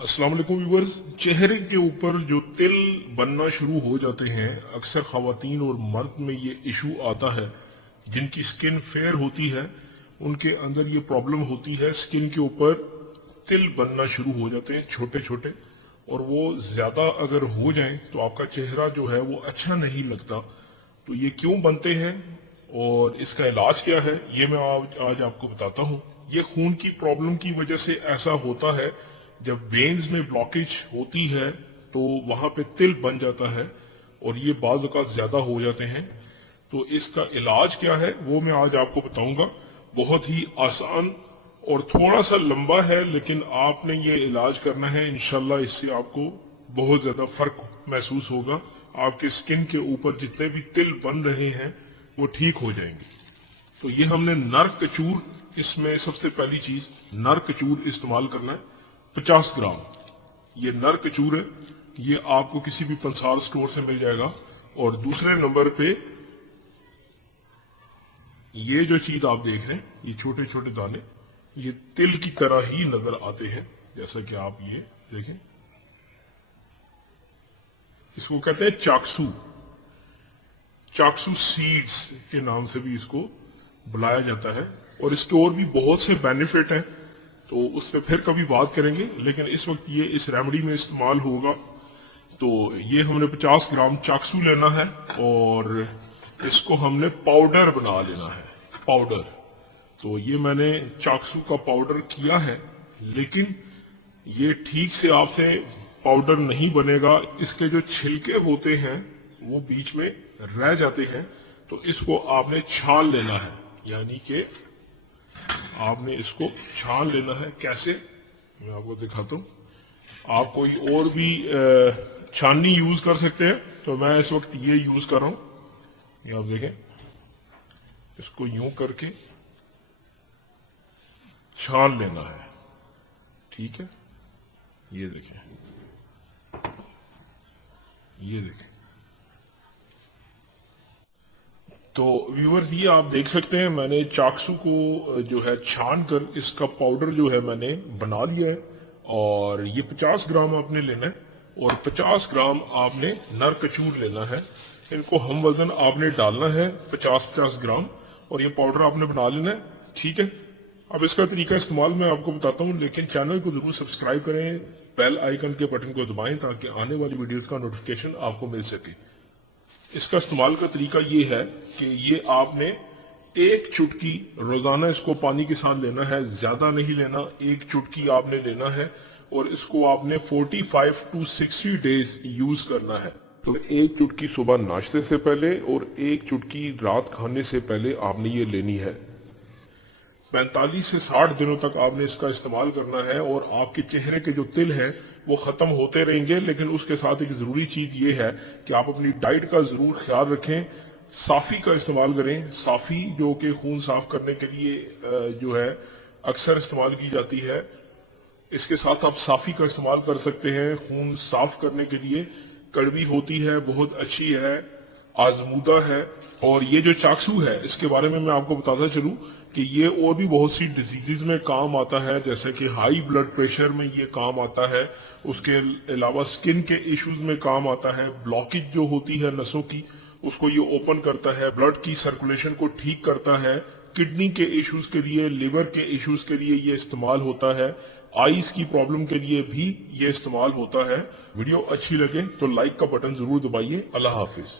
अस्सलाम वालेकुम व्यूअर्स। चेहरे के ऊपर जो तिल बनना शुरू हो जाते हैं, अक्सर खवातीन और मर्द में ये इशू आता है। जिनकी स्किन फेयर होती है उनके अंदर ये प्रॉब्लम होती है, स्किन के ऊपर तिल बनना शुरू हो जाते हैं छोटे छोटे, और वो ज्यादा अगर हो जाएं तो आपका चेहरा जो है वो अच्छा नहीं लगता। तो ये क्यों बनते हैं और इसका इलाज क्या है, ये मैं आज आपको बताता हूँ। ये खून की प्रॉब्लम की वजह से ऐसा होता है। जब वेन्स में ब्लॉकेज होती है तो वहां पे तिल बन जाता है और ये बाज़ औक़ात ज्यादा हो जाते हैं। तो इसका इलाज क्या है वो मैं आज आपको बताऊंगा। बहुत ही आसान और थोड़ा सा लंबा है, लेकिन आपने ये इलाज करना है। इंशाल्लाह इससे आपको बहुत ज्यादा फर्क महसूस होगा। आपके स्किन के ऊपर जितने भी तिल बन रहे हैं वो ठीक हो जाएंगे। तो ये हमने नर कचूर, इसमें सबसे पहली चीज नर कचूर इस्तेमाल करना है। 50 ग्राम ये नर कचूर है, ये आपको किसी भी पंसार स्टोर से मिल जाएगा। और दूसरे नंबर पे ये जो चीज आप देख रहे हैं, ये छोटे छोटे दाने, ये तिल की तरह ही नजर आते हैं, जैसा कि आप ये देखें। इसको कहते हैं चाक्सू, चाक्सू सीड्स के नाम से भी इसको बुलाया जाता है। और इसके और भी बहुत से बेनिफिट हैं, तो उस पर फिर कभी बात करेंगे, लेकिन इस वक्त ये इस रेमेडी में इस्तेमाल होगा। तो ये हमने 50 ग्राम चाक्सू लेना है और इसको हमने पाउडर बना लेना है, पाउडर। तो ये मैंने चाक्सू का पाउडर किया है, लेकिन ये ठीक से आपसे पाउडर नहीं बनेगा। इसके जो छिलके होते हैं वो बीच में रह जाते हैं, तो इसको आपने छान लेना है, यानी कि आपने इसको छान लेना है। कैसे, मैं आपको दिखाता हूं। आप कोई और भी छाननी यूज कर सकते हैं, तो मैं इस वक्त ये यूज कर रहा हूं। ये आप देखें, इसको यूं करके छान लेना है, ठीक है। ये देखें, ये देखें। तो व्यूअर्स, ये आप देख सकते हैं मैंने चाक्सू को जो है छान कर इसका पाउडर जो है मैंने बना लिया है। और ये 50 ग्राम आपने लेना है और 50 ग्राम आपने नर कचूर लेना है। इनको हम वजन आपने डालना है 50-50 ग्राम, और ये पाउडर आपने बना लेना है, ठीक है। अब इसका तरीका इस्तेमाल मैं आपको बताता हूँ, लेकिन चैनल को जरूर सब्सक्राइब करें, बेल आइकन के बटन को दबाएं ताकि आने वाली वीडियोस का नोटिफिकेशन आपको मिल सके। इसका इस्तेमाल का तरीका ये है कि ये आपने एक चुटकी रोजाना इसको पानी के साथ लेना है, ज्यादा नहीं लेना, एक चुटकी आपने लेना है। और इसको आपने 45 to 60 डेज यूज करना है। तो एक चुटकी सुबह नाश्ते से पहले और एक चुटकी रात खाने से पहले आपने ये लेनी है। 45 से 60 दिनों तक आपने इसका इस्तेमाल करना है और आपके चेहरे के जो तिल हैं वो खत्म होते रहेंगे। लेकिन उसके साथ एक जरूरी चीज ये है कि आप अपनी डाइट का जरूर ख्याल रखें। साफी का इस्तेमाल करें, साफी जो कि खून साफ करने के लिए जो है अक्सर इस्तेमाल की जाती है। इसके साथ आप साफी का इस्तेमाल कर सकते हैं खून साफ करने के लिए। कड़वी होती है, बहुत अच्छी है, आजमूदा है। और ये जो चाक्सू है इसके बारे में मैं आपको बताता चलूं कि ये और भी बहुत सी डिजीजेज में काम आता है, जैसे कि हाई ब्लड प्रेशर में ये काम आता है। उसके अलावा स्किन के इश्यूज में काम आता है। ब्लॉकेज जो होती है नसों की, उसको ये ओपन करता है, ब्लड की सर्कुलेशन को ठीक करता है। किडनी के इश्यूज के लिए, लिवर के इश्यूज के लिए ये इस्तेमाल होता है। आईज की प्रॉब्लम के लिए भी ये इस्तेमाल होता है। वीडियो अच्छी लगे तो लाइक का बटन जरूर दबाइए। अल्लाह हाफिज।